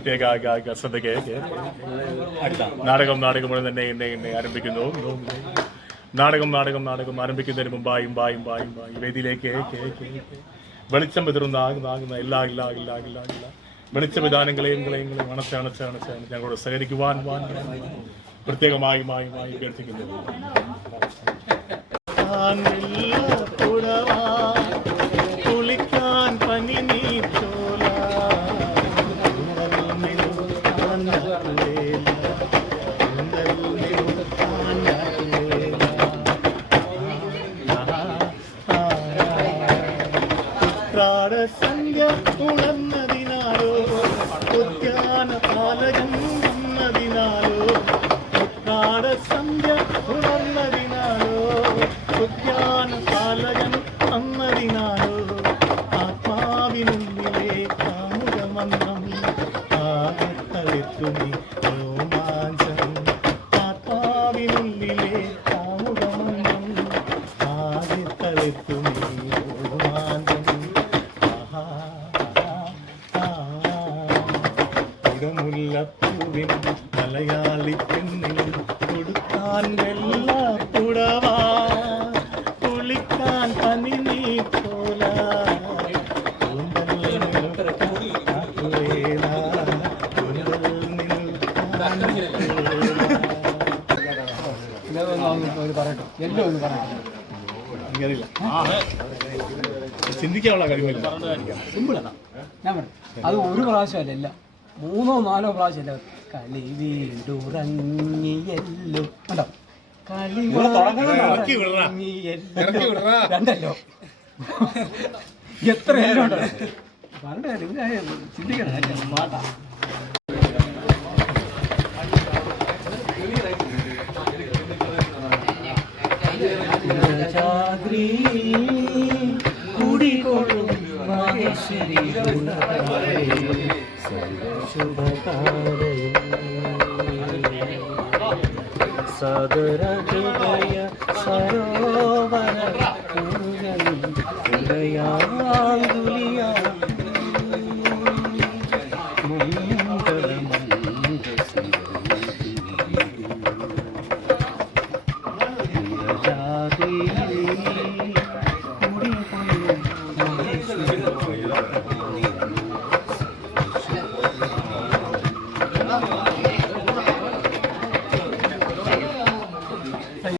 പ്രത്യേക ശ്രദ്ധയ്ക്ക് നാടകം തന്നെ എന്നെ ആരംഭിക്കുന്നു. നാടകം ആരംഭിക്കുന്നതിന് മുമ്പായി വേദിയിലേക്ക് വെളിച്ചം വിതറുന്ന എല്ലാ വെളിച്ച വിധാനങ്ങളെയും അണച്ച് ഞങ്ങളോട് സഹകരിക്കുവാൻ പ്രത്യേകമായി അഭ്യർത്ഥിക്കുന്നു. കുളിക്കാൻ പനി നീച്ചോല സന്ധ്യ ഉണർന്നതിനാലോ ഉദ്യാന പാലകൻ വന്നതിനാലോ സന്ധ്യ ഉണർന്നതിനാലോ ഉദ്യാന പാലകൻ വന്നതിനാലോ ആത്മാവിനുള്ളിലെ കാമുകമന്ത്രം ആകത്തളിത്തുനി രോമാഞ്ചം ആത്മാവിനുള്ളിലെ കാമുകമന്ത്രം ആകത്തളിത്തുനി രോമാഞ്ചം മുല്ലപ്പൂവിൻ മലയാളി പെണ്ണിൽ കൊടുക്കാൻ വെള്ളപ്പുടവാ കുളിക്കാൻ പനി നീ പോല ചിന്തിക്കാനുള്ള കഴിവില്ല. സിമ്പിളാണ്. ഞാൻ പറഞ്ഞു അത് ഒരു പ്രാവശ്യമല്ല, എല്ലാം 3 or 4 പ്രാവശ്യമല്ല. കളി വീണ്ടുറങ്ങിയല്ലോ ഉണ്ടോ, കളി രണ്ടല്ലോ, എത്ര എല്ലാം ഉണ്ടോ പറഞ്ഞ ചിന്തിക്കണം. പാട്ടാ കുടികൊള്ളും മഹേശ്വരി സദര ഹൃദയ സരോവര ഹൃദയാങ്കുലി